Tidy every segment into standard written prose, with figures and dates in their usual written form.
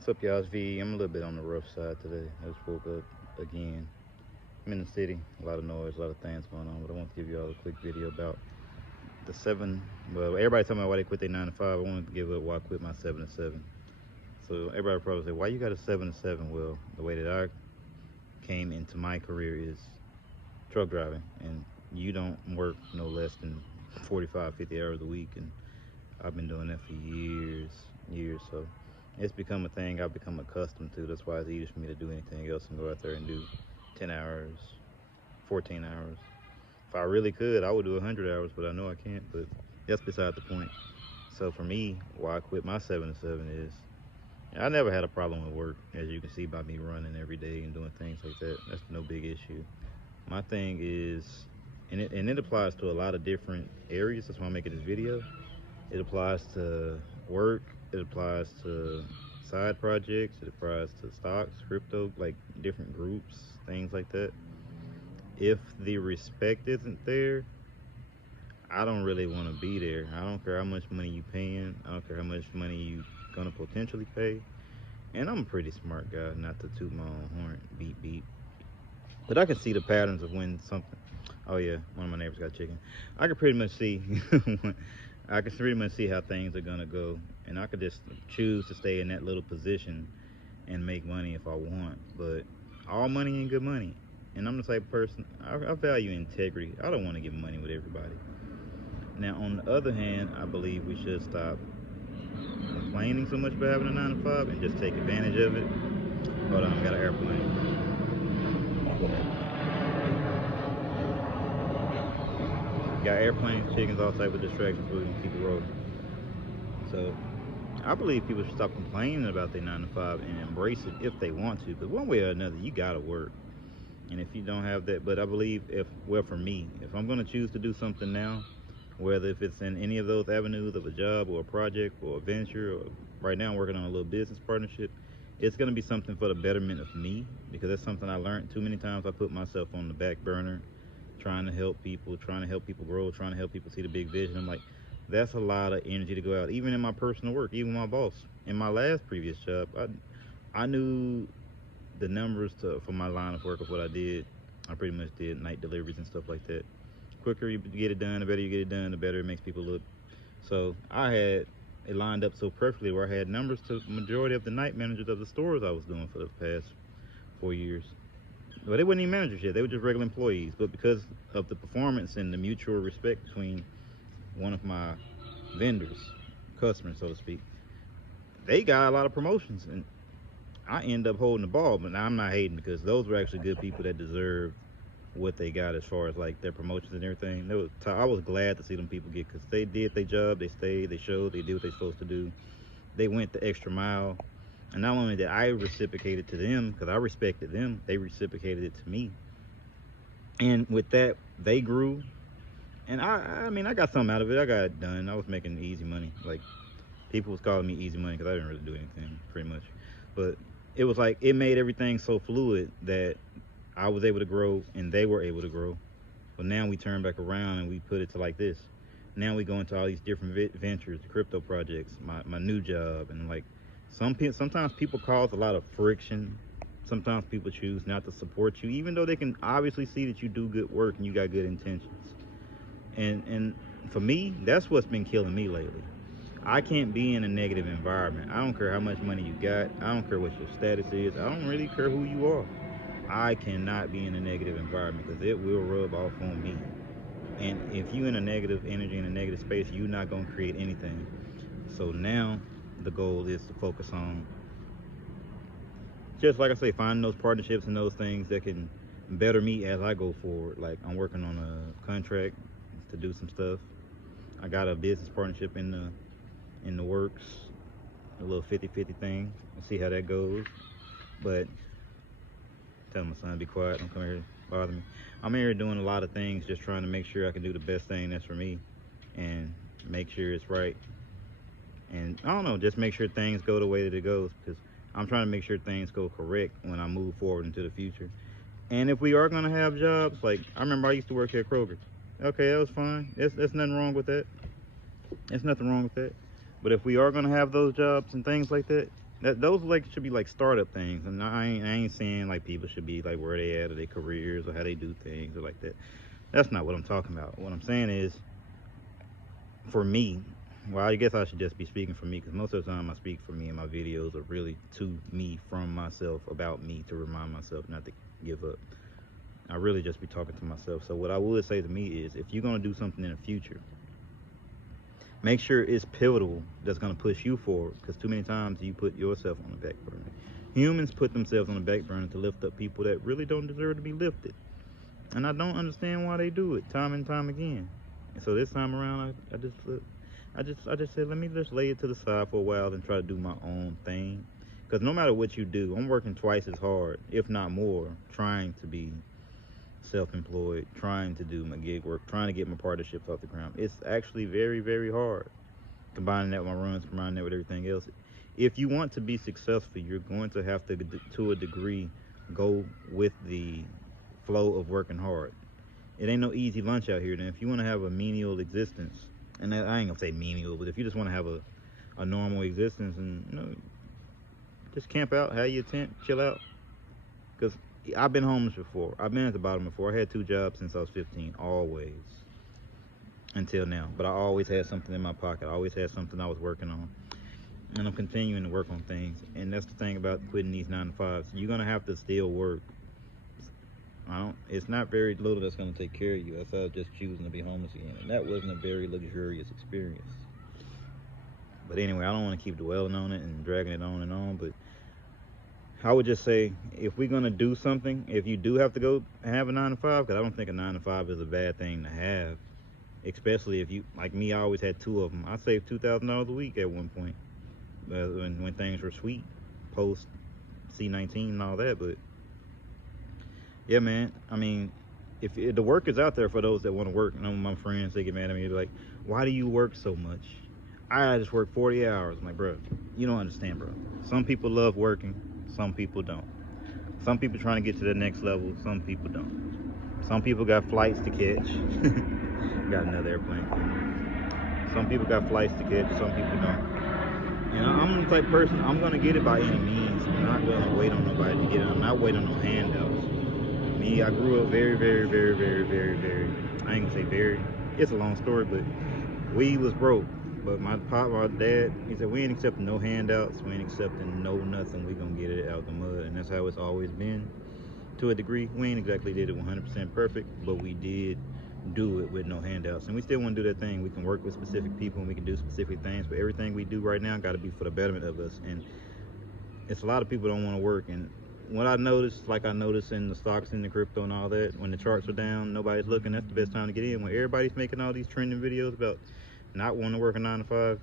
What's up, y'all? It's V. I'm a little bit on the rough side today. I just woke up again. I'm in the city, a lot of noise, a lot of things going on, but I want to give you all a quick video about the seven. Well, everybody talking about why they quit their 9 to 5. I wanted to give up why I quit my 7 to 7. So everybody probably say, why you got a 7 to 7? Well, the way that I came into my career is truck driving, and you don't work no less than 45, 50 hours a week, and I've been doing that for years. So it's become a thing I've become accustomed to. That's why it's easy for me to do anything else and go out there and do 10 hours, 14 hours. If I really could, I would do 100 hours, but I know I can't. But that's beside the point. So for me, why I quit my 7 to 7 is I never had a problem with work, as you can see by me running every day and doing things like that. That's no big issue. My thing is, and it applies to a lot of different areas. That's why I'm making this video. It applies to work. It applies to side projects. It applies to stocks, crypto, like different groups, things like that. If the respect isn't there, I don't really want to be there. I don't care how much money you paying. I don't care how much money you gonna potentially pay. And I'm a pretty smart guy, not to toot my own horn, beep beep. But I can see the patterns of when something. Oh yeah, one of my neighbors got chicken. I can pretty much see. I can pretty much see how things are gonna go, and I could just choose to stay in that little position and make money if I want. But all money ain't good money, and I'm the type of person I value integrity. I don't want to give money with everybody. Now, on the other hand, I believe we should stop complaining so much about having a 9 to 5 and just take advantage of it. Hold on, I got an airplane. Got airplanes, chickens, all type of distractions. We're gonna keep it rolling. So I believe people should stop complaining about their 9 to 5 and embrace it if they want to. But one way or another, you gotta work. And if you don't have that, but I believe well, for me, if I'm gonna choose to do something now, whether if it's in any of those avenues of a job or a project or a venture, or right now I'm working on a little business partnership, it's gonna be something for the betterment of me because that's something I learned too many times. I put myself on the back burner trying to help people, trying to help people grow, trying to help people see the big vision. I'm like, that's a lot of energy to go out. Even in my personal work, even my boss, in my last previous job, I knew the numbers for my line of work of what I did. I pretty much did night deliveries and stuff like that. Quicker you get it done, the better you get it done, the better it makes people look. So I had it lined up so perfectly where I had numbers to the majority of the night managers of the stores I was doing for the past 4 years. Well, they weren't even managers yet. They were just regular employees. But because of the performance and the mutual respect between one of my vendors, customers, so to speak, they got a lot of promotions. And I end up holding the ball. But now I'm not hating because those were actually good people that deserved what they got as far as like their promotions and everything. I was glad to see them people get because they did their job. They stayed, they showed, they did what they're supposed to do. They went the extra mile. And not only did I reciprocate it to them because I respected them, they reciprocated it to me. And with that, they grew. And I mean, I got something out of it. I got it done. I was making easy money. Like, people was calling me easy money because I didn't really do anything, pretty much. But it was like, it made everything so fluid that I was able to grow and they were able to grow. But now we turn back around and we put it to like this. Now we go into all these different ventures, the crypto projects, my new job, and like sometimes people cause a lot of friction. Sometimes people choose not to support you, even though they can obviously see that you do good work and you got good intentions. And for me, that's what's been killing me lately. I can't be in a negative environment. I don't care how much money you got. I don't care what your status is. I don't really care who you are. I cannot be in a negative environment because it will rub off on me. And if you in a negative energy, in a negative space, you're not going to create anything. So now the goal is to focus on, just like I say, finding those partnerships and those things that can better me as I go forward. Like, I'm working on a contract to do some stuff. I got a business partnership in the works, a little 50-50 thing. We'll see how that goes. But tell my son to be quiet. Don't come here to bother me. I'm here doing a lot of things, just trying to make sure I can do the best thing that's for me and make sure it's right. And I don't know, just make sure things go the way that it goes because I'm trying to make sure things go correct when I move forward into the future. And if we are going to have jobs, like I remember I used to work at Kroger. Okay, that was fine. There's nothing wrong with that. There's nothing wrong with that. But if we are going to have those jobs and things like that, Those like should be like startup things, and I ain't saying like people should be like where they at or their careers or how they do things or like that. That's not what I'm talking about. What I'm saying is, for me, well, I guess I should just be speaking for me because most of the time I speak for me and my videos are really to me, from myself, about me, to remind myself not to give up. I really just be talking to myself. So what I would say to me is, if you're gonna do something in the future, make sure it's pivotal, that's gonna push you forward. Because too many times you put yourself on the back burner. Humans put themselves on the back burner to lift up people that really don't deserve to be lifted, and I don't understand why they do it time and time again. And so this time around, I just said, let me just lay it to the side for a while and try to do my own thing. Because no matter what you do, I'm working twice as hard, if not more, trying to be self-employed, trying to do my gig work, trying to get my partnerships off the ground. It's actually very, very hard. Combining that with my runs, combining that with everything else. If you want to be successful, you're going to have to a degree, go with the flow of working hard. It ain't no easy lunch out here. Then if you want to have a menial existence, and I ain't gonna say menial, but if you just want to have a normal existence, and just camp out, have your tent, chill out. Because I've been homeless before. I've been at the bottom before. I had 2 jobs since I was 15, always, until now. But I always had something in my pocket. I always had something I was working on, and I'm continuing to work on things. And that's the thing about quitting these 9 to 5s. You're gonna have to still work. It's not very little that's gonna take care of you. That's how just choosing to be homeless again, and that wasn't a very luxurious experience. But anyway, I don't want to keep dwelling on it and dragging it on and on. But I would just say, if we're gonna do something, if you do have to go and have a 9 to 5, because I don't think a 9 to 5 is a bad thing to have, especially if you, like me, I always had 2 of them. I saved $2,000 a week at one point, when things were sweet, post C-19 and all that. But yeah, man, I mean, if the work is out there for those that want to work. My friends, they get mad at me, they're like, why do you work so much? I just work 40 hours. I'm like, bro, you don't understand, bro. Some people love working, some people don't. Some people trying to get to the next level, some people don't. Some people got flights to catch. Got another airplane. Some people got flights to catch, some people don't. And I'm the type of person, I'm gonna get it by any means. I'm not gonna wait on nobody to get it. I'm not waiting on no handouts. Me, I grew up very, very, very, very, very, very, I ain't gonna say very, it's a long story, but we was broke. But my dad, he said, we ain't accepting no handouts, we ain't accepting no nothing, we gonna get it out the mud. And that's how it's always been, to a degree. We ain't exactly did it 100% perfect, but we did do it with no handouts. And we still want to do that thing. We can work with specific people and we can do specific things, but everything we do right now got to be for the betterment of us. And it's a lot of people don't want to work. And what I noticed, like I noticed in the stocks and the crypto and all that, when the charts are down, nobody's looking, that's the best time to get in. When everybody's making all these trending videos about not wanting to work a 9 to 5,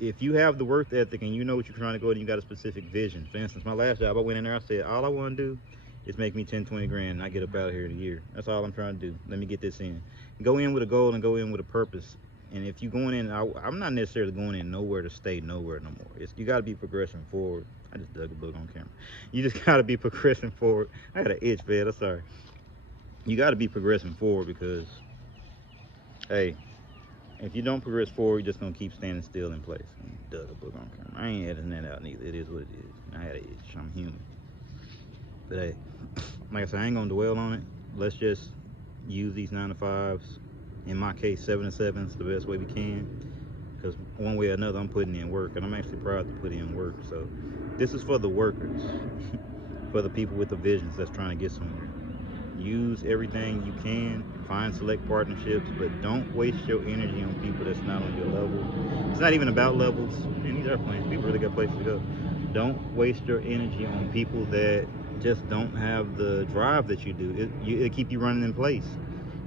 if you have the work ethic and you know what you're trying to go and you got a specific vision. For instance, my last job, I went in there, I said, all I want to do is make me 10, 20 grand and I get up out of here in a year. That's all I'm trying to do. Let me get this in. Go in with a goal and go in with a purpose. And if you're going in, I'm not necessarily going in nowhere to stay nowhere no more. You got to be progressing forward. I just dug a book on camera. You just got to be progressing forward. I got an itch, man. I'm sorry. You got to be progressing forward because, hey, if you don't progress forward, you're just going to keep standing still in place. I dug a book on camera. I ain't editing that out neither. It is what it is. I had an itch. I'm human. But hey, like I said, I ain't gonna dwell on it. Let's just use these 9 to 5s. In my case, 7 to 7s the best way we can. Because one way or another, I'm putting in work, and I'm actually proud to put in work. So this is for the workers, for the people with the visions that's trying to get somewhere. Use everything you can. Find select partnerships, but don't waste your energy on people that's not on your level. It's not even about levels. And these airplanes, people really got places to go. Don't waste your energy on people that just don't have the drive that you do. It'll keep you running in place.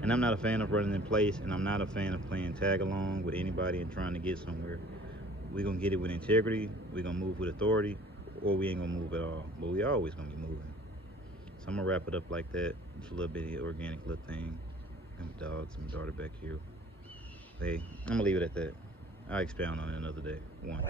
And I'm not a fan of running in place, and I'm not a fan of playing tag along with anybody and trying to get somewhere. We're gonna get it with integrity, we're gonna move with authority, or we ain't gonna move at all. But we always gonna be moving. So I'm gonna wrap it up like that. It's a little bitty organic little thing. Got my dogs and my daughter back here. Hey, I'm gonna leave it at that. I'll expound on it another day. 1.